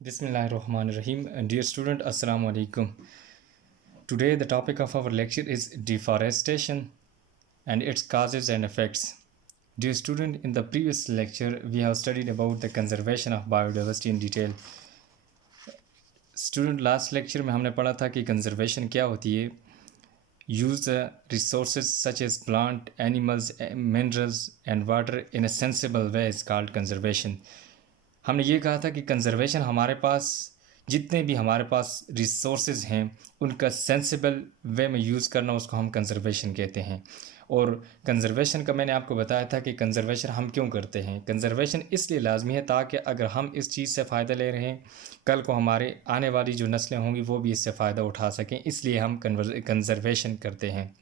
Bismillahirrahmanirrahim. Dear student, Assalamu alaikum. Today the topic of our lecture is deforestation and its causes and effects. Dear student, in the previous lecture we have studied about the conservation of biodiversity in detail. Student, last lecture में हमने पढ़ा था कि conservation क्या होती है. Use the resources such as plant, animals, minerals and water in a sensible way is called conservation. हमने ये कहा था कि कंजर्वेशन हमारे पास जितने भी हमारे पास रिसोर्सेज हैं उनका सेंसिबल वे में यूज़ करना, उसको हम कंजर्वेशन कहते हैं. और कंजर्वेशन का मैंने आपको बताया था कि कंजर्वेशन हम क्यों करते हैं. कंजर्वेशन इसलिए लाजमी है ताकि अगर हम इस चीज़ से फ़ायदा ले रहे हैं, कल को हमारे आने वाली जो नस्लें होंगी वो भी इससे फ़ायदा उठा सकें, इसलिए हम कंजर्वेशन करते हैं.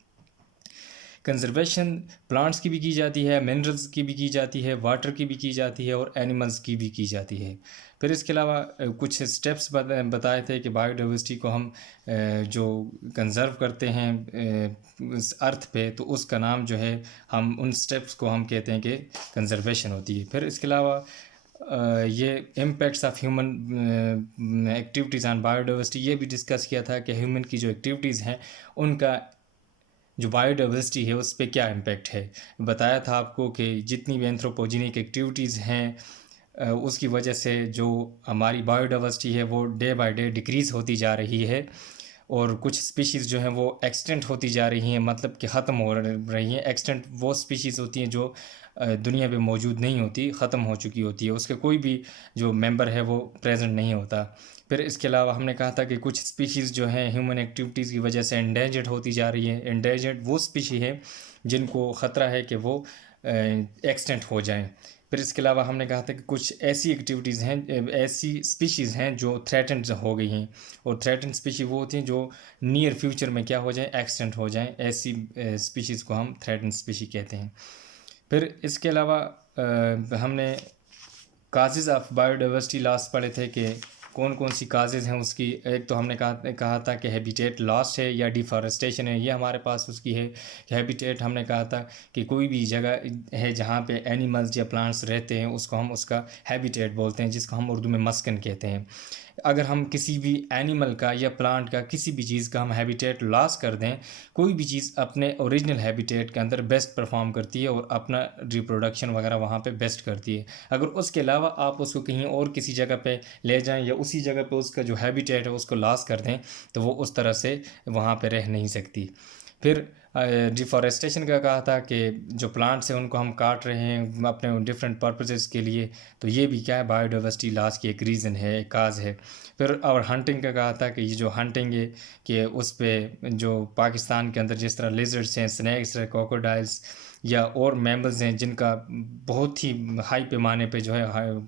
कंजर्वेशन प्लांट्स की भी की जाती है, मिनरल्स की भी की जाती है, वाटर की भी की जाती है और एनिमल्स की भी की जाती है. फिर इसके अलावा कुछ स्टेप्स बताए थे कि बायोडाइवर्सिटी को हम जो कंज़र्व करते हैं इस अर्थ पे, तो उसका नाम जो है हम उन स्टेप्स को हम कहते हैं कि कंजर्वेशन होती है. फिर इसके अलावा ये impacts of human activities on biodiversity ये भी डिस्कस किया था कि ह्यूमन की जो एक्टिविटीज़ हैं उनका जो बायोडाइवर्सिटी है उस पर क्या इम्पैक्ट है. बताया था आपको कि जितनी भी एंथ्रोपोजेनिक एक्टिविटीज़ हैं उसकी वजह से जो हमारी बायोडाइवर्सिटी है वो डे बाय डे डिक्रीज़ होती जा रही है और कुछ स्पीशीज़ जो हैं वो एक्सटेंट होती जा रही हैं, मतलब कि ख़त्म हो रही हैं. एक्सटेंट वो स्पीशीज़ होती हैं जो दुनिया में मौजूद नहीं होती, ख़त्म हो चुकी होती है, उसके कोई भी जो मेंबर है वो प्रेजेंट नहीं होता. फिर इसके अलावा हमने कहा था कि कुछ स्पीशीज़ जो हैं ह्यूमन एक्टिविटीज़ की वजह से एंडेंजर्ड होती जा रही है. एंडेंजर्ड वो स्पीशी है जिनको ख़तरा है कि वो एक्सटेंट हो जाएं. फिर इसके अलावा हमने कहा था कि कुछ ऐसी एक्टिविटीज़ हैं, ऐसी स्पीशीज़ हैं जो थ्रेटेंड हो गई हैं, और थ्रेटेंड स्पीशी वो होती हैं जो नियर फ्यूचर में क्या हो जाएं, एक्सटेंट हो जाएं. ऐसी स्पीशीज़ को हम थ्रेटेंड स्पीशी कहते हैं. फिर इसके अलावा हमने काजेज़ ऑफ बायोडाइवर्सिटी लास्ट पढ़े थे कि कौन कौन सी काजेज़ हैं उसकी. एक तो हमने कहा था कि हैबिटेट लॉस है या डिफॉरेस्टेशन है, ये हमारे पास उसकी है. हैबिटेट हमने कहा था कि कोई भी जगह है जहाँ पे एनिमल्स या प्लांट्स रहते हैं उसको हम उसका हैबिटेट बोलते हैं, जिसको हम उर्दू में मस्कन कहते हैं. अगर हम किसी भी एनिमल का या प्लांट का किसी भी चीज़ का हम हैबिटेट लॉस कर दें, कोई भी चीज़ अपने ओरिजिनल हैबिटेट के अंदर बेस्ट परफॉर्म करती है और अपना रिप्रोडक्शन वगैरह वहाँ पे बेस्ट करती है. अगर उसके अलावा आप उसको कहीं और किसी जगह पे ले जाएं या उसी जगह पे उसका जो हैबिटेट है उसको लॉस कर दें, तो वो उस तरह से वहाँ पे रह नहीं सकती. फिर डिफॉरेस्टेशन का कहा था कि जो प्लांट्स हैं उनको हम काट रहे हैं अपने डिफरेंट पर्पसेस के लिए, तो ये भी क्या है, बायोडाइवर्सिटी लॉस की एक रीज़न है, एक काज है. फिर और हंटिंग का कहा था कि ये जो हंटिंग है कि उस पर जो पाकिस्तान के अंदर जिस तरह लिजर्ड्स हैं, स्नैक्स हैं, क्रोकोडाइल्स या और मैमल्स हैं जिनका बहुत ही हाई पैमाने पे जो है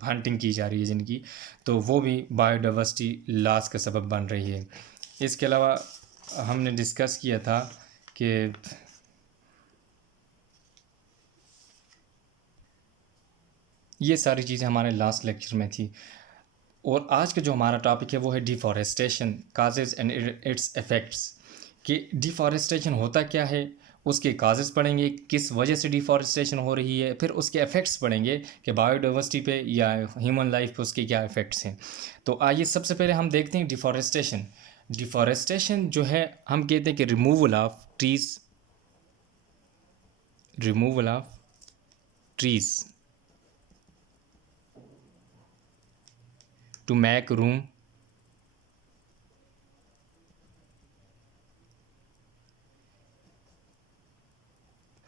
हंटिंग की जा रही है जिनकी, तो वो भी बायोडाइवर्सिटी लॉस का सबब बन रही है. इसके अलावा हमने डिस्कस किया था कि ये सारी चीज़ें हमारे लास्ट लेक्चर में थी. और आज का जो हमारा टॉपिक है वो है deforestation, causes and it's effects. कि डिफॉरेस्टेशन होता क्या है, उसके काजेज़ पढ़ेंगे, किस वजह से डिफॉरेस्टेशन हो रही है, फिर उसके इफ़ेक्ट्स पढ़ेंगे कि बायोडाइवर्सिटी पे या ह्यूमन लाइफ पे उसके क्या इफ़ेक्ट्स हैं. तो आइए सबसे पहले हम देखते हैं डिफॉरेस्टेशन. डिफॉरेस्टेशन जो है हम कहते हैं कि removal of trees to make room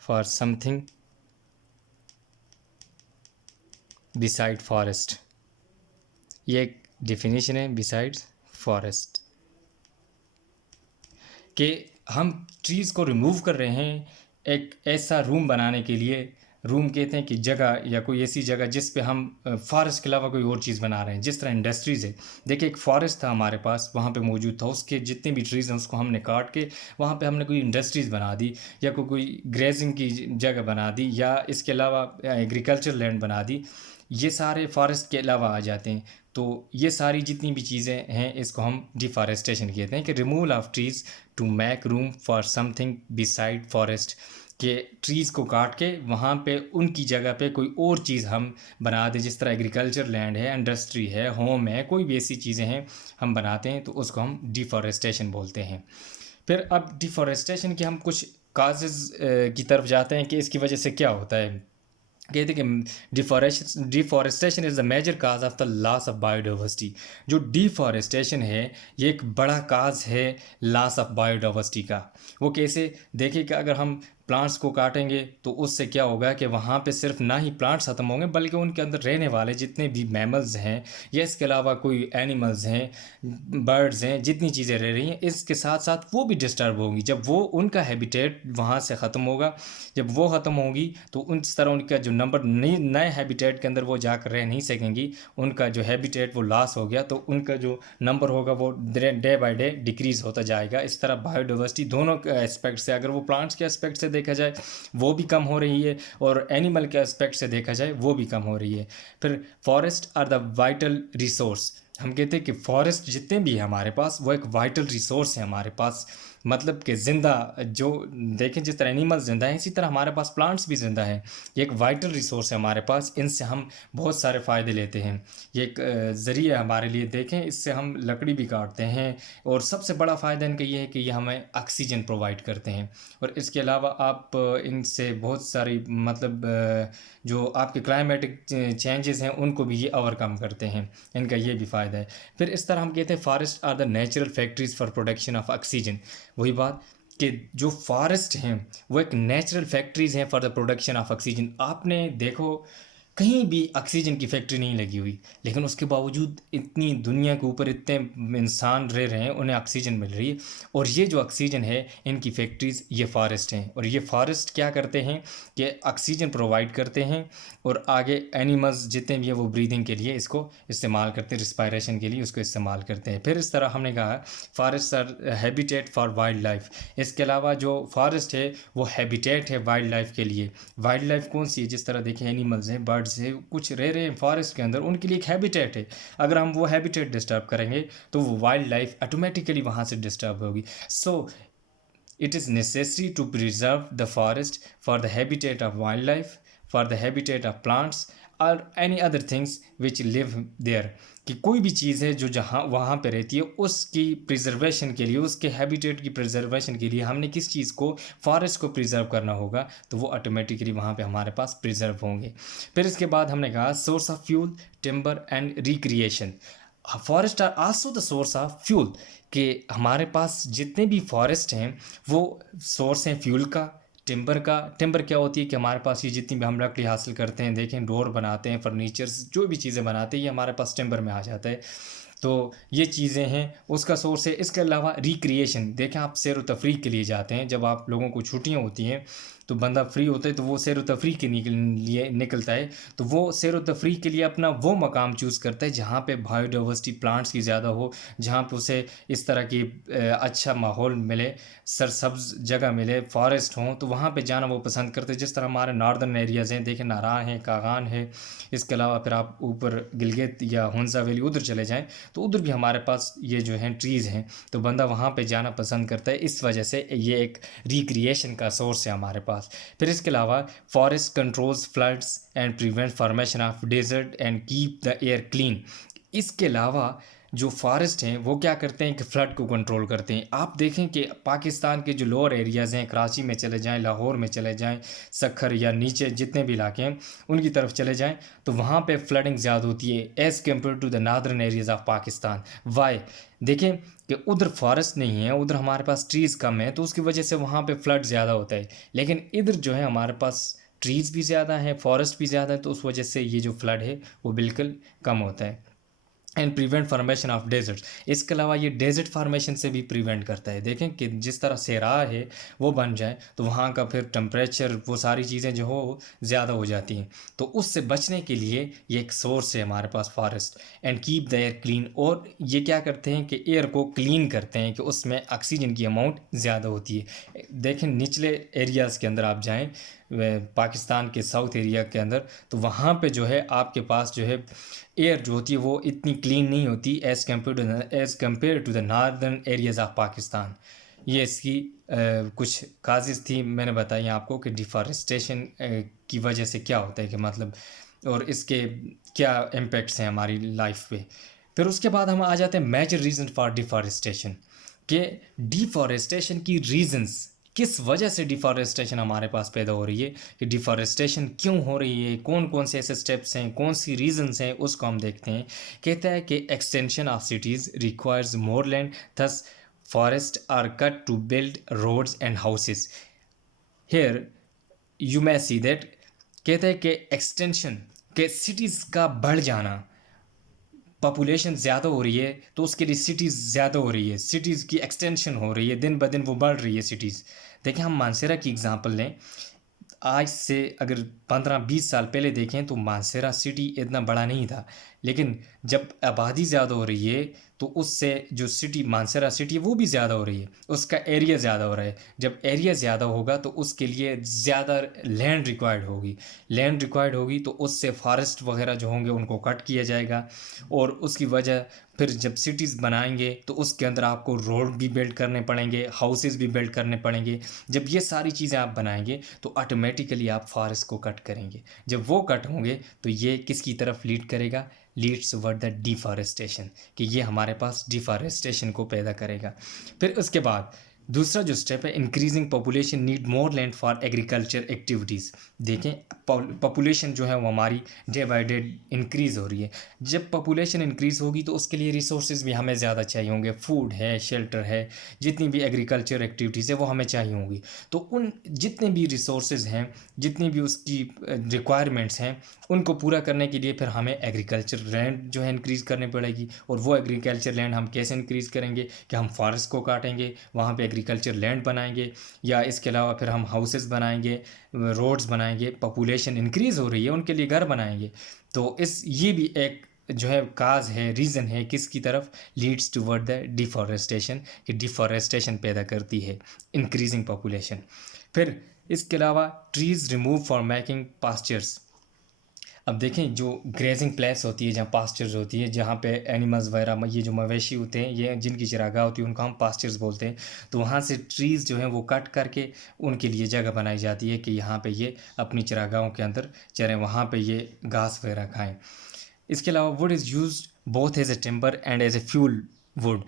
for something beside forest. ये एक डिफिनीशन है बिसाइड्स फॉरेस्ट, कि हम ट्रीज़ को रिमूव कर रहे हैं एक ऐसा रूम बनाने के लिए. रूम कहते हैं कि जगह या कोई ऐसी जगह जिस पे हम फॉरेस्ट के अलावा कोई और चीज़ बना रहे हैं. जिस तरह इंडस्ट्रीज़ है, देखिए एक फॉरेस्ट था हमारे पास, वहाँ पे मौजूद था, उसके जितने भी ट्रीज़ हैं उसको हमने काट के वहाँ पे हमने कोई इंडस्ट्रीज़ बना दी या कोई ग्रेजिंग की जगह बना दी या इसके अलावा एग्रीकल्चर लैंड बना दी. ये सारे फॉरेस्ट के अलावा आ जाते हैं. तो ये सारी जितनी भी चीज़ें हैं इसको हम डिफॉरेस्टेशन कहते हैं, कि removal of trees to make room for something beside forest. कि ट्रीज़ को काट के वहाँ पे उनकी जगह पे कोई और चीज़ हम बना दें, जिस तरह एग्रीकल्चर लैंड है, इंडस्ट्री है, होम है, कोई भी ऐसी चीज़ें हैं हम बनाते हैं, तो उसको हम डिफॉरेस्टेशन बोलते हैं। फिर अब डिफॉरेस्टेशन के हम कुछ काजेज़ की तरफ जाते हैं कि इसकी वजह से क्या होता है। कहते हैं कि deforestation is the major cause of the loss of biodiversity. जो डिफॉरेस्टेशन है ये एक बड़ा काज है लॉस ऑफ बायोडाइवर्सिटी का। वो कैसे देखें कि अगर हम प्लांट्स को काटेंगे तो उससे क्या होगा कि वहाँ पे सिर्फ ना ही प्लांट्स ख़त्म होंगे बल्कि उनके अंदर रहने वाले जितने भी मैमल्स हैं या इसके अलावा कोई एनिमल्स हैं, बर्ड्स हैं, जितनी चीज़ें रह रही हैं, इसके साथ साथ वो भी डिस्टर्ब होंगी। जब वो उनका हैबिटेट वहाँ से ख़त्म होगा, जब वो ख़त्म होगी तो उस तरह उनका जो नंबर नए हैबिटेट के अंदर वो जाकर रह नहीं सकेंगी। उनका जो हैबिटेट वो लॉस हो गया तो उनका जो नंबर होगा वो डे बाय डे डिक्रीज़ होता जाएगा। इस तरह बायोडाइवर्सिटी दोनों एस्पेक्ट से, अगर वो प्लांट्स के एस्पेक्ट से देखा जाए वो भी कम हो रही है और एनिमल के एस्पेक्ट से देखा जाए वो भी कम हो रही है। फिर forest are the vital resource. हम कहते हैं कि फॉरेस्ट जितने भी हैं हमारे पास वो एक वाइटल रिसोर्स है हमारे पास, मतलब कि ज़िंदा, जो देखें जिस तरह एनिमल्स ज़िंदा हैं इसी तरह हमारे पास प्लांट्स भी ज़िंदा हैं। ये एक वाइटल रिसोर्स है हमारे पास, इनसे हम बहुत सारे फ़ायदे लेते हैं। ये एक ज़रिए है हमारे लिए। देखें इससे हम लकड़ी भी काटते हैं और सबसे बड़ा फ़ायदा इनका ये है कि ये हमें ऑक्सीजन प्रोवाइड करते हैं। और इसके अलावा आप इनसे बहुत सारी मतलब जो आपके क्लाइमेटिक चेंजेस हैं उनको भी ये ओवरकम करते हैं। इनका ये भी फ़ायदा है। फिर इस तरह हम कहते हैं forest are the natural factories for production of oxygen. वही बात कि जो फॉरेस्ट हैं वो एक नेचुरल फैक्ट्रीज़ हैं for the production of oxygen. आपने देखो कहीं भी ऑक्सीजन की फैक्ट्री नहीं लगी हुई, लेकिन उसके बावजूद इतनी दुनिया के ऊपर इतने इंसान रह रहे हैं, उन्हें ऑक्सीजन मिल रही है। और ये जो ऑक्सीजन है इनकी फैक्ट्रीज़ ये फॉरेस्ट हैं। और ये फॉरेस्ट क्या करते हैं कि ऑक्सीजन प्रोवाइड करते हैं और आगे एनिमल्स जितने भी हैं वो ब्रीदिंग के लिए इसको इस्तेमाल करते हैं, रिस्पायरेशन के लिए उसको इस्तेमाल करते हैं। फिर इस तरह हमने कहा forest are habitat for wild life. इसके अलावा जो फॉरेस्ट है वो हैबिटेट है वाइल्ड लाइफ के लिए। वाइल्ड लाइफ कौन सी है? जिस तरह देखें एनिमल्स हैं, बर्ड्स से कुछ रह रहे हैं फॉरेस्ट के अंदर, उनके लिए एक हैबिटेट है। अगर हम वो हैबिटेट डिस्टर्ब करेंगे तो वो वाइल्ड लाइफ ऑटोमेटिकली वहाँ से डिस्टर्ब होगी। सो it is necessary to preserve the forest for the habitat of wildlife, for the habitat of plants or any other things which live there। कि कोई भी चीज़ है जो जहाँ वहाँ पे रहती है उसकी प्रिजर्वेशन के लिए, उसके हैबिटेट की प्रिजर्वेशन के लिए हमने किस चीज़ को, फॉरेस्ट को प्रिजर्व करना होगा, तो वो ऑटोमेटिकली वहाँ पे हमारे पास प्रिजर्व होंगे। फिर इसके बाद हमने कहा source of fuel, timber and recreation. Forest are also the source of fuel. कि हमारे पास जितने भी फॉरेस्ट हैं वो सोर्स हैं फ्यूल का, टिम्बर का। टिम्बर क्या होती है कि हमारे पास ये जितनी भी हम लकड़ी हासिल करते हैं, देखें डोर बनाते हैं, फर्नीचर्स, जो भी चीज़ें बनाते हैं ये हमारे पास टिम्बर में आ जाता है। तो ये चीज़ें हैं उसका सोर्स है। इसके अलावा रिक्रिएशन, देखें आप सैर व तफरीह के लिए जाते हैं, जब आप लोगों को छुट्टियां होती हैं तो बंदा फ्री होता है तो वो सैर व तफरीह के लिए निकलता है। तो वो सैर व तफरीह के लिए अपना वो मकाम चूज़ करता है जहाँ पे बायोडाइवर्सिटी प्लांट्स की ज़्यादा हो, जहाँ पे उसे इस तरह की अच्छा माहौल मिले, सरसब्ज जगह मिले, फॉरेस्ट हों, तो वहाँ पे जाना वो पसंद करते हैं। जिस तरह हमारे नॉर्दर्न एरियाज़ हैं, देखें नाराह है, कागान है, इसके अलावा फिर आप ऊपर गिलगित या हुंजा वैली उधर चले जाएँ तो उधर भी हमारे पास ये जो हैं ट्रीज़ हैं, तो बंदा वहाँ पे जाना पसंद करता है। इस वजह से ये एक रिक्रिएशन का सोर्स है हमारे पास। फिर इसके अलावा forest controls floods and prevent formation of desert and keep the air clean. इसके अलावा जो फॉरेस्ट हैं वो क्या करते हैं कि फ्लड को कंट्रोल करते हैं। आप देखें कि पाकिस्तान के जो लोअर एरियाज़ हैं, कराची में चले जाएं, लाहौर में चले जाएं, सखर या नीचे जितने भी इलाके हैं उनकी तरफ चले जाएं तो वहाँ पे फ्लडिंग ज़्यादा होती है as compare to the northern areas of Pakistan. Why? देखें कि उधर फॉरेस्ट नहीं है, उधर हमारे पास ट्रीज़ कम है तो उसकी वजह से वहाँ पे फ्लड ज़्यादा होता है। लेकिन इधर जो है हमारे पास ट्रीज़ भी ज़्यादा हैं, फॉरेस्ट भी ज़्यादा है, तो उस वजह से ये जो फ्लड है वो बिल्कुल कम होता है। And prevent formation of desert. इसके अलावा ये डेजर्ट फार्मेशन से भी प्रिवेंट करता है। देखें कि जिस तरह सेरा है वो बन जाए तो वहाँ का फिर टेम्परेचर, वो सारी चीज़ें जो हो ज़्यादा हो जाती हैं, तो उससे बचने के लिए ये एक सोर्स है हमारे पास forest. And keep the air clean, और ये क्या करते हैं कि एयर को क्लीन करते हैं कि उसमें ऑक्सीजन की अमाउंट ज़्यादा होती है। देखें निचले एरियाज़ के अंदर आप जाएँ, पाकिस्तान के साउथ एरिया के अंदर, तो वहाँ पे जो है आपके पास जो है एयर जो होती है वो इतनी क्लीन नहीं होती as compare to the northern areas of Pakistan. ये इसकी कुछ काजेज़ थी मैंने बताई आपको कि डिफ़ॉरेस्टेशन की वजह से क्या होता है कि मतलब और इसके क्या इम्पैक्ट्स हैं हमारी लाइफ पे। फिर उसके बाद हम आ जाते हैं मेजर रीज़न फॉर डिफ़ॉरेस्टेशन कि डिफ़ॉरेस्टेशन की रीज़न्स किस वजह से डिफ़ॉरेस्टेशन हमारे पास पैदा हो रही है, कि डिफ़ॉरेस्टेशन क्यों हो रही है, कौन कौन से ऐसे स्टेप्स हैं, कौन सी रीज़न्स हैं, उसको हम देखते हैं। कहता है कि extension of cities requires more land, thus forest are cut to build roads and houses. Here you may see that, कहता है कि एक्सटेंशन के सिटीज़ का बढ़ जाना, पॉपुलेशन ज़्यादा हो रही है तो उसके लिए सिटीज़ ज़्यादा हो रही है, सिटीज़ की एक्सटेंशन हो रही है, दिन ब दिन वो बढ़ रही है सिटीज़। देखिए हम मानसेरा की एग्ज़ाम्पल लें, आज से अगर 15-20 साल पहले देखें तो मानसेरा सिटी इतना बड़ा नहीं था, लेकिन जब आबादी ज़्यादा हो रही है तो उससे जो सिटी मानसेरा सिटी है वो भी ज़्यादा हो रही है, उसका एरिया ज़्यादा हो रहा है। जब एरिया ज़्यादा होगा तो उसके लिए ज़्यादा लैंड रिक्वायर्ड होगी, लैंड रिक्वायर्ड होगी तो उससे फॉरेस्ट वगैरह जो होंगे उनको कट किया जाएगा, और उसकी वजह फिर जब सिटीज़ बनाएंगे तो उसके अंदर आपको रोड भी बिल्ड करने पड़ेंगे, हाउसेस भी बिल्ड करने पड़ेंगे। जब ये सारी चीज़ें आप बनाएंगे तो ऑटोमेटिकली आप फॉरेस्ट को कट करेंगे। जब वो कट होंगे तो ये किसकी तरफ लीड करेगा, लीड्स टुवर्ड द डिफॉरेस्टेशन, कि ये हमारे पास डिफॉरेस्टेशन को पैदा करेगा। फिर उसके बाद दूसरा जो स्टेप है, increasing population need more land for agriculture activities. देखें पॉपुलेशन जो है वो हमारी डे बाय डे इंक्रीज़ हो रही है। जब पॉपुलेशन इंक्रीज़ होगी तो उसके लिए रिसोर्सेज भी हमें ज़्यादा चाहिए होंगे, फूड है, शेल्टर है, जितनी भी एग्रीकल्चर एक्टिविटीज़ है वो हमें चाहिए होंगी। तो उन जितने भी रिसोर्सेज हैं, जितनी भी उसकी रिक्वायरमेंट्स हैं, उनको पूरा करने के लिए फिर हमें एग्रीकल्चर लैंड जो है इंक्रीज़ करनी पड़ेगी। और वो एग्रीकल्चर लैंड हम कैसे इंक्रीज़ करेंगे, कि हम फॉरेस्ट को काटेंगे, वहाँ पे एग्रीकल्चर लैंड बनाएंगे, या इसके अलावा फिर हम हाउसेस बनाएंगे, रोड्स बनाएंगे, पॉपुलेशन इंक्रीज़ हो रही है उनके लिए घर बनाएंगे। तो ये भी एक जो है काज है, रीज़न है किसकी तरफ, लीड्स टुवर्ड द डिफॉरेस्टेशन, कि डिफॉरेस्टेशन पैदा करती है इंक्रीजिंग पॉपुलेशन। फिर इसके अलावा trees remove for making pastures. अब देखें जो ग्रेजिंग प्लेस होती है, जहाँ पास्चर्स होती है, जहाँ पे एनिमल्स वगैरह ये जो मवेशी होते हैं, ये जिनकी चरागाह होती है उनको हम पास्चर्स बोलते हैं। तो वहाँ से ट्रीज़ जो हैं वो कट करके उनके लिए जगह बनाई जाती है कि यहाँ पे ये अपनी चरागाहों के अंदर चरें, वहाँ पे ये घास वगैरह खाएँ। इसके अलावा wood is use both as a timber and as a fuel wood.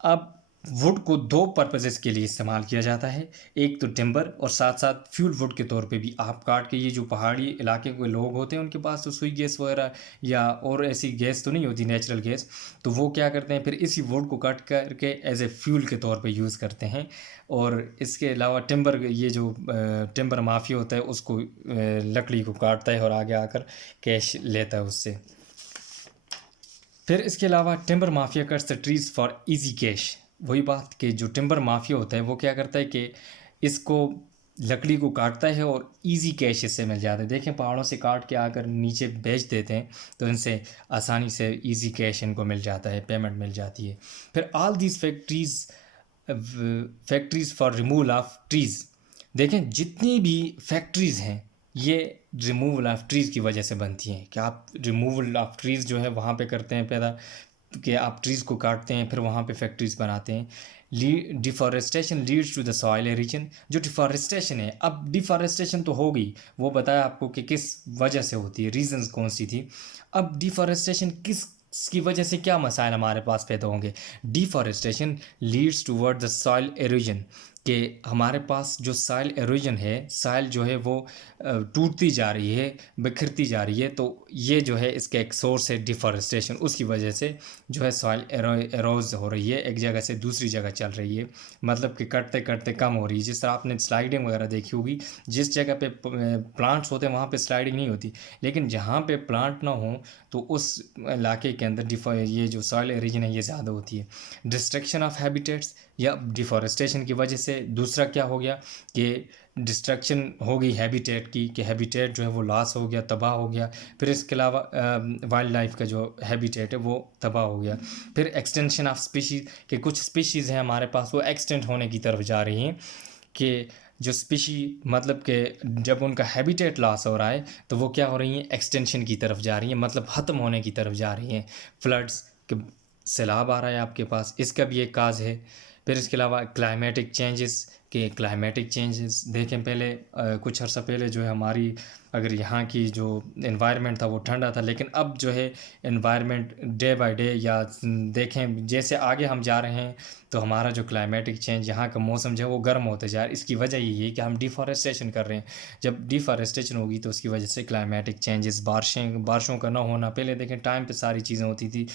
अब वुड को दो पर्पजेज़ के लिए इस्तेमाल किया जाता है, एक तो टिम्बर और साथ साथ फ्यूल वुड के तौर पे भी। आप काट के, ये जो पहाड़ी इलाके के लोग होते हैं उनके पास तो सुई गैस वगैरह या और ऐसी गैस तो नहीं होती नेचुरल गैस, तो वो क्या करते हैं फिर इसी वुड को काट करके एज ए फ्यूल के तौर पे यूज़ करते हैं। और इसके अलावा टिम्बर, ये जो टिम्बर माफिया होता है उसको लकड़ी को काटता है और आगे आकर कैश लेता है उससे। फिर इसके अलावा timber mafia cuts the trees for easy cash. वही बात कि जो टिम्बर माफिया होता है वो क्या करता है कि इसको लकड़ी को काटता है और इजी कैश इससे मिल जाता है। देखें पहाड़ों से काट के आकर नीचे बेच देते हैं तो इनसे आसानी से इजी कैश इनको मिल जाता है, पेमेंट मिल जाती है। फिर all these factories for removal of trees. देखें जितनी भी फैक्ट्रीज़ हैं ये रिमूवल ऑफ ट्रीज़ की वजह से बनती हैं, कि आप रिमूवल ऑफ ट्रीज़ जो है वहाँ पे करते हैं पैदा, कि आप ट्रीज़ को काटते हैं फिर वहाँ पे फैक्ट्रीज़ बनाते हैं। Deforestation leads to the soil erosion. जो डिफॉरेस्टेशन है, अब डिफॉरेस्टेशन तो होगी, वो बताया आपको कि किस वजह से होती है, रीजंस कौन सी थी। अब डिफॉरेस्टेशन की वजह से क्या मसाइल हमारे पास पैदा होंगे। Deforestation leads toward the soil erosion, कि हमारे पास जो सॉइल एरोजन है, सॉइल जो है वो टूटती जा रही है, बिखरती जा रही है। तो ये जो है इसका एक सोर्स है डिफॉरेस्टेशन, उसकी वजह से जो है सॉइल एरोज हो रही है, एक जगह से दूसरी जगह चल रही है, मतलब कि कटते कटते कम हो रही है। जिस तरह आपने स्लाइडिंग वगैरह देखी होगी, जिस जगह पे प्लांट्स होते हैं वहाँ पे स्लाइडिंग नहीं होती, लेकिन जहाँ पे प्लांट ना हो तो उस इलाके के अंदर ये जो सॉइल एरोजन है ये ज़्यादा होती है। डिस्ट्रक्शन ऑफ हैबिटेट्स, या डिफॉरेस्टेशन की वजह से दूसरा क्या हो गया कि डिस्ट्रक्शन हो गई हैबिटेट की, कि हैबिटेट जो है वो लॉस हो गया, तबाह हो गया। फिर इसके अलावा वाइल्ड लाइफ का जो हैबिटेट है वो तबाह हो गया। फिर एक्सटेंशन ऑफ स्पीशीज़, कि कुछ स्पीशीज़ हैं हमारे पास वो एक्सटेंट होने की तरफ जा रही हैं, कि जो स्पीशी मतलब कि जब उनका हैबिटेट लॉस हो रहा है तो वो क्या हो रही हैं, एक्सटेंशन की तरफ जा रही हैं, मतलब ख़त्म होने की तरफ जा रही हैं। फ्लड्स के सैलाब आ रहा है आपके पास, इसका भी एक काज है। फिर इसके अलावा क्लाइमेटिक चेंजेस के क्लाइमेटिक चेंजेस देखें पहले कुछ अर्सा पहले जो है हमारी अगर यहाँ की जो इन्वायरमेंट था वो ठंडा था, लेकिन अब जो है इन्वायरमेंट डे बाय डे या देखें जैसे आगे हम जा रहे हैं तो हमारा जो क्लाइमेटिक चेंज यहाँ का मौसम जो है वो गर्म होता जा रहा है। इसकी वजह यही है कि हम डिफॉरेस्टेशन कर रहे हैं। जब डिफॉरेस्टेशन होगी तो उसकी वजह से क्लाइमेटिक चेंजेस, बारिशों का ना होना, पहले देखें टाइम पे सारी चीज़ें होती थी,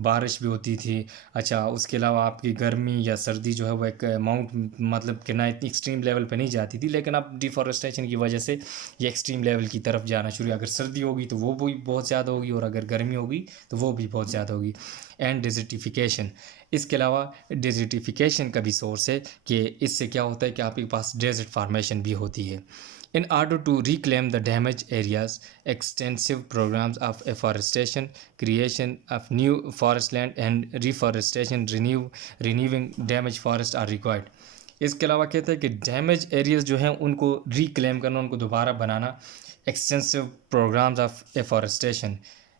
बारिश भी होती थी। अच्छा, उसके अलावा आपकी गर्मी या सर्दी जो है वो एक अमाउंट मतलब कि ना इतनी एक्सट्रीम लेवल पे नहीं जाती थी, लेकिन अब डिफॉरेस्टेशन की वजह से ये एक्सट्रीम लेवल की तरफ जाना शुरू। अगर सर्दी होगी तो वो भी बहुत ज़्यादा होगी और अगर गर्मी होगी तो वो भी बहुत ज़्यादा होगी। एंड डेजर्टिफिकेशन, इसके अलावा डेजर्टिफिकेशन का भी सोर्स है कि इससे क्या होता है कि आपके पास डेजर्ट फार्मेशन भी होती है। In order to reclaim the damaged areas, extensive programs of afforestation, creation of new forest land and reforestation, renewing damaged forests are required. इसके अलावा कहते हैं कि डैमेज एरियाज जो हैं उनको रिक्लेम करना, उनको दोबारा बनाना, एक्सटेंसिव प्रोग्राम्स ऑफ एफॉरेस्टेशन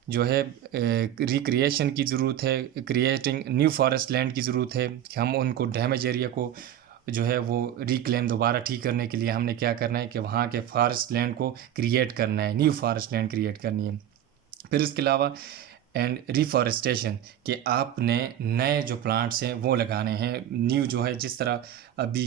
जो है रिक्रिएशन की ज़रूरत है, क्रिएटिंग न्यू फॉरेस्ट लैंड की ज़रूरत है कि हम उनको डैमेज एरिया को जो है वो रिक्लेम दोबारा ठीक करने के लिए हमने क्या करना है कि वहाँ के फॉरेस्ट लैंड को क्रिएट करना है, न्यू फॉरेस्ट लैंड क्रिएट करनी है। फिर इसके अलावा एंड रिफॉरेस्टेशन कि आपने नए जो प्लांट्स हैं वो लगाने हैं, न्यू जो है जिस तरह अभी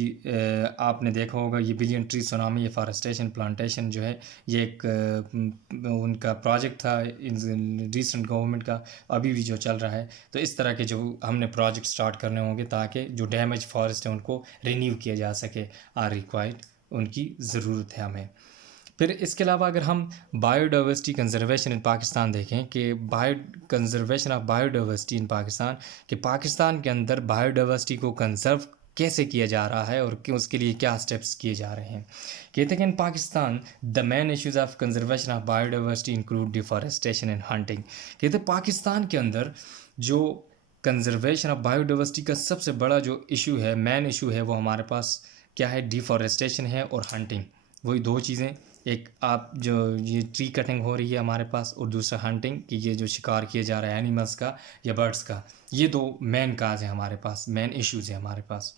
आपने देखा होगा ये बिलियन ट्री सुनामी, ये फॉरेस्टेशन प्लांटेशन जो है ये एक उनका प्रोजेक्ट था रिसेंट गवर्नमेंट का, अभी भी जो चल रहा है। तो इस तरह के जो हमने प्रोजेक्ट स्टार्ट करने होंगे ताकि जो डैमेज फॉरेस्ट है उनको रिन्यू किया जा सके, आर रिक्वायर्ड, उनकी ज़रूरत है हमें। फिर इसके अलावा अगर हम बायोडाइवर्सिटी कंजर्वेशन इन पाकिस्तान देखें कि कंजर्वेशन ऑफ बायोडाइवर्सिटी इन पाकिस्तान, कि पाकिस्तान के अंदर बायोडाइवर्सिटी को कंजर्व कैसे किया जा रहा है और कि उसके लिए क्या स्टेप्स किए जा रहे हैं। कहते हैं कि in Pakistan the main issues of conservation of biodiversity include deforestation and hunting. कहते हैं पाकिस्तान के अंदर जो कंजर्वेशन ऑफ बायोडाइवर्सिटी का सबसे बड़ा जो इशू है, मेन इशू है, वो हमारे पास क्या है, डिफॉरेस्टेशन है और हंटिंग। वही दो चीज़ें, एक आप जो ये ट्री कटिंग हो रही है हमारे पास और दूसरा हंटिंग कि ये जो शिकार किया जा रहा है एनिमल्स का या बर्ड्स का, ये दो मेन काज है हमारे पास, मेन इश्यूज़ है हमारे पास।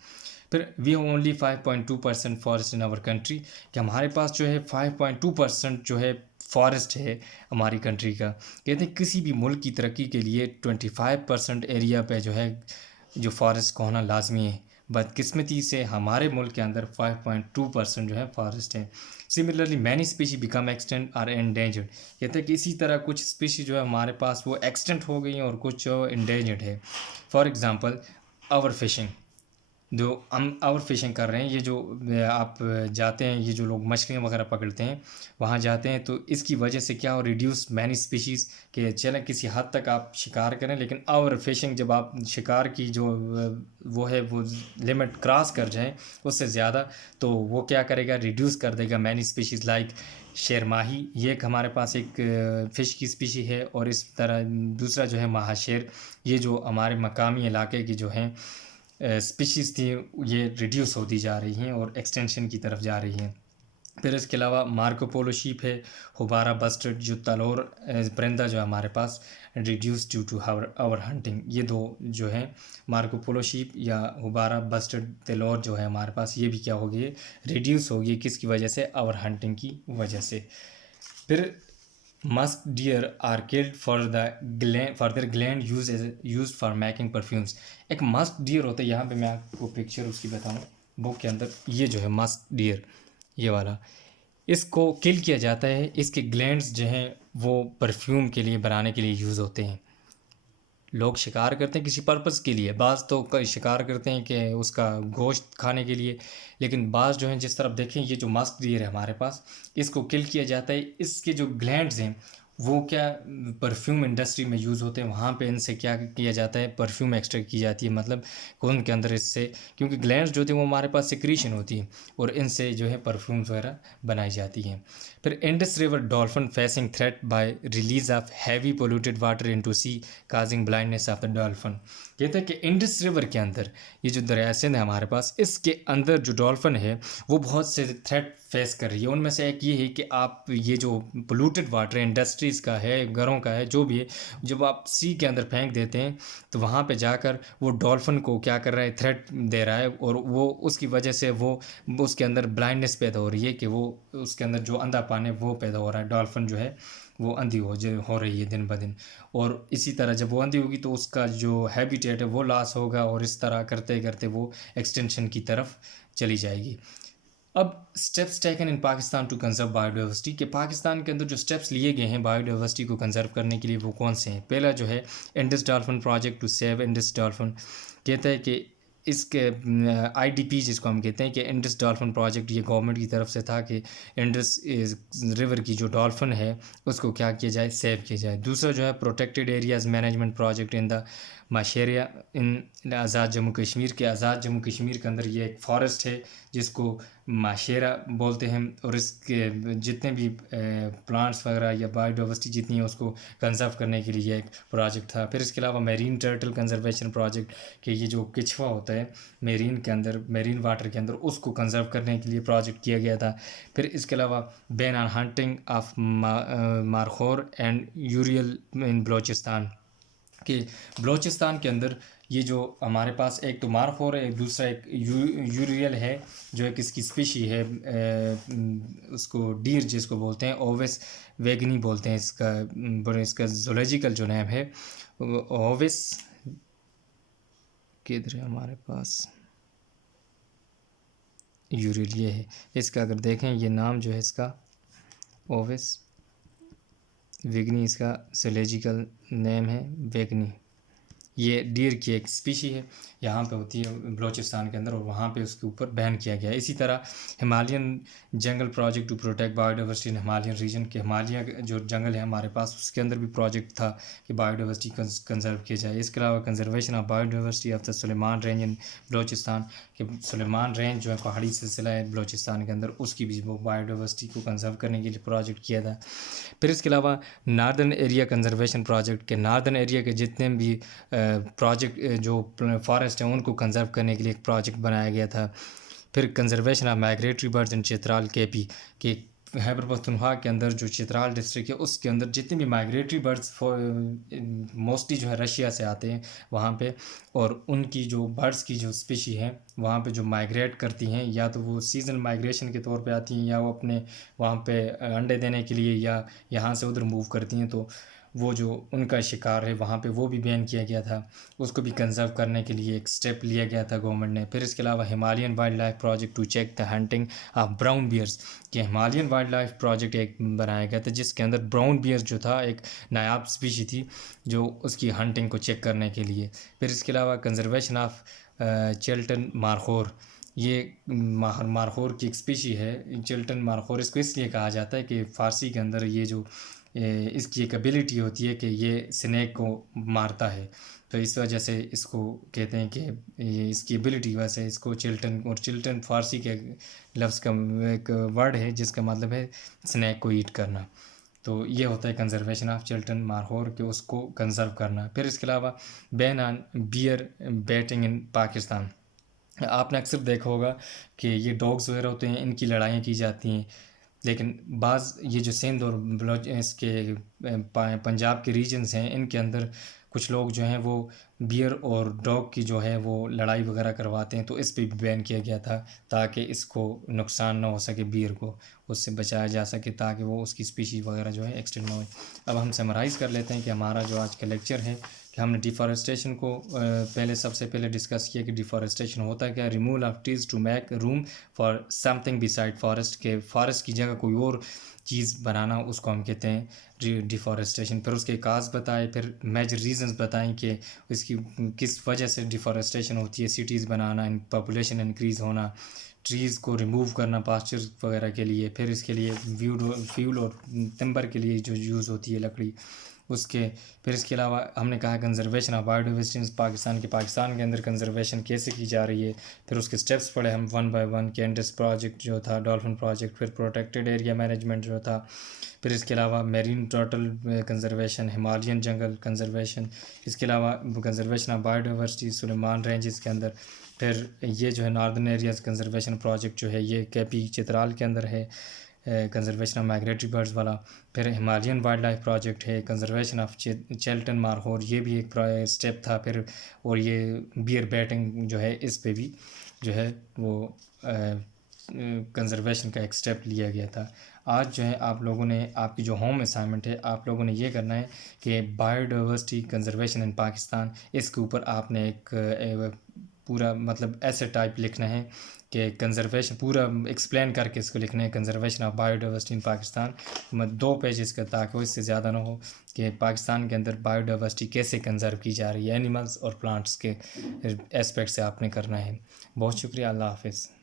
फिर we have only 5.2% forest in our country, कि हमारे पास जो है 5.2% जो है फॉरेस्ट है हमारी कंट्री का। कहते हैं किसी भी मुल्क की तरक्की के लिए 25% एरिया पे जो है जो फॉरेस्ट को होना लाजमी है। बदकिस्मती से हमारे मुल्क के अंदर 5.2% जो है फॉरेस्ट है। Similarly many species become extinct or endangered. कहते हैं कि इसी तरह कुछ स्पीशी जो है हमारे पास वो एक्सटेंट हो गई हैं और कुछ एंडेंजर्ड है। फॉर एग्ज़ाम्पल आवर फिशिंग, जो हम आवर फिशिंग कर रहे हैं, ये जो आप जाते हैं, ये जो लोग मछलियाँ वगैरह पकड़ते हैं वहाँ जाते हैं, तो इसकी वजह से क्या हो, रिड्यूस मैनी स्पीशीज़ के चलें किसी हद तक आप शिकार करें, लेकिन आवर फिशिंग जब आप शिकार की जो वो है वो लिमिट क्रॉस कर जाएं उससे ज़्यादा, तो वो क्या करेगा, रिड्यूस कर देगा मैनी स्पीशीज़ लाइक शेरमाही, ये एक हमारे पास एक फ़िश की स्पीशी है। और इस तरह दूसरा जो है महाशेर, ये जो हमारे मकामी इलाके की जो हैं स्पीशीज़ थी ये रिड्यूस होती जा रही हैं और एक्सटेंशन की तरफ जा रही हैं। फिर इसके अलावा मार्को पोलो शीप है, हुबारा बस्टर्ड जो तलोर परिंदा जो है हमारे पास reduce due to our hunting. ये दो जो हैं मार्को पोलो शीप या हुबारा बस्टर्ड तलोर जो है हमारे पास, ये भी क्या हो गई, रिड्यूस होगी, किसकी वजह से, आवर हंटिंग की वजह से। फिर musk deer are killed for their gland use for making perfumes. एक मस्क डियर होता है, यहाँ पे मैं आपको पिक्चर उसकी बताऊँ बुक के अंदर, ये जो है मस्क डियर ये वाला, इसको किल किया जाता है, इसके ग्लैंड्स जो हैं वो परफ्यूम के लिए बनाने के लिए यूज़ होते हैं। लोग शिकार करते हैं किसी पर्पज़ के लिए, बाज़ तो शिकार करते हैं कि उसका गोश्त खाने के लिए, लेकिन बाज़ जो हैं जिस तरफ देखें ये जो मस्क डियर है हमारे पास, इसको किल किया जाता है, इसके जो ग्लैंड्स हैं वो क्या परफ्यूम इंडस्ट्री में यूज़ होते हैं, वहाँ पे इनसे क्या किया जाता है, परफ्यूम एक्सट्रैक्ट की जाती है, मतलब खून के अंदर इससे, क्योंकि ग्लैंड्स जो होती हैं वो हमारे पास सिक्रीशन होती है और इनसे जो है परफ्यूम्स वगैरह बनाई जाती हैं। फिर Indus river dolphin facing threat by release of heavy polluted water into sea causing blindness of the dolphin. कहते हैं कि इंडस रिवर के अंदर ये जो दरिया सिंध है हमारे पास, इसके अंदर जो डॉल्फिन है वो बहुत से थ्रेट फेस कर रही है। उनमें से एक ये है कि आप ये जो पोल्यूटेड वाटर इंडस्ट्रीज़ का है, घरों का है, जो भी है, जब आप सी के अंदर फेंक देते हैं तो वहाँ पे जाकर वो डॉल्फिन को क्या कर रहा है, थ्रेट दे रहा है, और वो उसकी वजह से वो उसके अंदर ब्लाइंडनेस पैदा हो रही है कि वो उसके अंदर जो अंधापन है वो पैदा हो रहा है। डॉल्फिन जो है वो अंधी हो रही है दिन ब दिन, और इसी तरह जब वो अंधी होगी तो उसका जो हैबिटेट है वो लॉस होगा, और इस तरह करते करते वो एक्सटेंशन की तरफ चली जाएगी। अब steps taken in Pakistan to conserve biodiversity, के पाकिस्तान के अंदर जो स्टेप्स लिए गए हैं बायोडाइवर्सिटी को कंजर्व करने के लिए वो कौन से हैं। पहला जो है Indus dolphin project to save Indus dolphin, कहता है कि इसके आईडीपी जिसको हम कहते हैं कि इंडस डॉल्फिन प्रोजेक्ट ये गवर्नमेंट की तरफ से था कि इंडस रिवर की जो डॉल्फिन है उसको क्या किया जाए, सेव किया जाए। दूसरा जो है protected areas management project in the Machiara in Azad Jammu Kashmir के, आज़ाद जम्मू कश्मीर के अंदर ये एक फ़ॉरेस्ट है जिसको माशेरा बोलते हैं, और इसके जितने भी प्लांट्स वगैरह या बायोडाइवर्सिटी जितनी है उसको कंजर्व करने के लिए एक प्रोजेक्ट था। फिर इसके अलावा मेरीन टर्टल कंजर्वेशन प्रोजेक्ट, कि ये जो केचुआ होता है मेरीन के अंदर, मेरीन वाटर के अंदर, उसको कंजर्व करने के लिए प्रोजेक्ट किया गया था। फिर इसके अलावा ban on hunting of markhor and urial in Balochistan, कि बलोचिस्तान के अंदर ये जो हमारे पास एक तो मारखोर है, एक दूसरा एक यूरियल है जो एक इसकी स्पीशी है, उसको डीर जिसको बोलते हैं, ओविस वेगनी बोलते हैं इसका, बड़े इसका जोलॉजिकल जो नेम है ओविस, किधर है हमारे पास यूरियल, ये है इसका। अगर देखें ये नाम जो है इसका ओविस वेगनी, इसका जोलॉजिकल नेम है वेगनी। ये डीर की एक स्पीशी है, यहाँ पे होती है बलोचिस्तान के अंदर, और वहाँ पे उसके ऊपर बैन किया गया है। इसी तरह Himalayan jungle project to protect biodiversity in Himalayan region, के हिमालय जो जंगल है हमारे पास उसके अंदर भी प्रोजेक्ट था कि बायोडाइवर्सिटी कंजर्व किया जाए। इसके अलावा conservation of biodiversity of the Sulaiman range in Balochistan, कि सुलेमान रेंज जो है पहाड़ी सिलसिला है बलोचिस्तान के अंदर, उसकी भी वो बायोडाइवर्सिटी को कंजर्व करने के लिए प्रोजेक्ट किया था। फिर इसके अलावा नार्दर्न एरिया कंजर्वेशन प्रोजेक्ट, के नार्दर्न एरिया के जितने भी प्रोजेक्ट जो फॉरेस्ट हैं उनको कंजर्व करने के लिए एक प्रोजेक्ट बनाया गया था। फिर conservation of migratory birds in Chitral KP, के खैबर पख्तूनख्वा के अंदर जो चित्राल डिस्ट्रिक्ट है उसके अंदर जितने भी माइग्रेटरी बर्ड्स मोस्टली जो है रशिया से आते हैं वहाँ पे, और उनकी जो बर्ड्स की जो स्पीशी है वहाँ पे जो माइग्रेट करती हैं, या तो वो सीज़न माइग्रेशन के तौर पे आती हैं, या वो अपने वहाँ पे अंडे देने के लिए या यहाँ से उधर मूव करती हैं, तो वो जो उनका शिकार है वहाँ पे वो भी बैन किया गया था। उसको भी कंजर्व करने के लिए एक स्टेप लिया गया था गवर्नमेंट ने। फिर इसके अलावा Himalayan wild life project to check the hunting of brown bears, कि हिमालयन वाइल्ड लाइफ प्रोजेक्ट एक बनाया गया था जिसके अंदर ब्राउन बियर्स जो था एक नायाब स्पीशी थी जो उसकी हंटिंग को चेक करने के लिए। फिर इसके अलावा कंजर्वेशन ऑफ चिल्टन मारखोर, ये मारखोर की एक स्पीशी है चिल्टन मारखोर। इसको इसलिए कहा जाता है कि फ़ारसी के अंदर ये जो इसकी एक एबिलिटी होती है कि ये स्नेक को मारता है, तो इस वजह से इसको कहते हैं कि ये इसकी एबिलिटी वजह से इसको चिल्टन, और चिल्टन फ़ारसी के लफ्ज़ का एक वर्ड है जिसका मतलब है स्नेक को ईट करना। तो ये होता है कंजर्वेशन ऑफ चिल्टन मारखोर, के उसको कंजर्व करना। फिर इसके अलावा ban on bear baiting in Pakistan, आपने अक्सर देखा होगा कि ये डॉग्स वगैरह होते हैं इनकी लड़ाइयाँ की जाती हैं, लेकिन बाज़ ये जो सिंध और बलोच इसके पंजाब के रीजन्स हैं इनके अंदर कुछ लोग जो हैं वो बियर और डॉग की जो है वो लड़ाई वगैरह करवाते हैं, तो इस पे भी बैन किया गया था ताकि इसको नुकसान ना हो सके, बियर को उससे बचाया जा सके ताकि वो उसकी स्पीशीज़ वगैरह जो है एक्सटेंड ना हो। अब हम समराइज़ कर लेते हैं कि हमारा जो आज का लेक्चर है कि हमने डिफॉरेस्टेशन को पहले सबसे पहले डिस्कस किया कि डिफॉरेस्टेशन होता है क्या, removal of trees to make room for something beside forest, के फॉरेस्ट की जगह कोई और चीज़ बनाना उसको हम कहते हैं डिफॉरेस्टेशन। फिर उसके काज बताए, फिर मेजर रीजंस बताएं कि इसकी किस वजह से डिफॉरेस्टेशन होती है, सिटीज़ बनाना, पॉपुलेशन इंक्रीज़ होना, ट्रीज़ को रिमूव करना पास्चर वगैरह के लिए, फिर इसके लिए फ्यूल और टिम्बर के लिए जो यूज़ होती है लकड़ी उसके फिर इसके अलावा हमने कहा कंजर्वेशन ऑफ बायोडाइवर्सिटी पाकिस्तान के अंदर कंजर्वेशन कैसे की जा रही है। फिर उसके स्टेप्स पढ़े हम वन बाय वन, कि एंडेस प्रोजेक्ट जो था, डॉल्फिन प्रोजेक्ट, फिर प्रोटेक्टेड एरिया मैनेजमेंट जो था, फिर इसके अलावा marine turtle conservation, Himalayan jungle conservation, इसके अलावा conservation of biodiversity Sulaiman ranges के अंदर। फिर ये जो है नॉर्दर्न एरियाज कंजर्वेशन प्रोजेक्ट जो है ये केपी चित्राल के अंदर है, कंजर्वेशन ऑफ माइग्रेटरी बर्ड्स वाला। फिर हिमालयन वाइल्ड लाइफ प्रोजेक्ट है, कंजर्वेशन ऑफ चेल्टन मारहोर, ये भी एक स्टेप था। फिर और ये बियर बैटिंग जो है इस पे भी जो है वो कंजर्वेशन का एक स्टेप लिया गया था। आज जो है आप लोगों ने, आपकी जो होम असाइनमेंट है, आप लोगों ने ये करना है कि बायोडाइवर्सिटी कंजर्वेशन इन पाकिस्तान, इसके ऊपर आपने एक पूरा मतलब ऐसे टाइप लिखना है कि कंजर्वेशन पूरा एक्सप्लेन करके इसको लिखना है, conservation of biodiversity in Pakistan, 2 pages का, ताकि वो इससे ज़्यादा ना हो, कि पाकिस्तान के अंदर बायोडाइवर्सिटी कैसे कंजर्व की जा रही है एनिमल्स और प्लांट्स के एस्पेक्ट से आपने करना है। बहुत शुक्रिया, अल्लाह हाफिज़।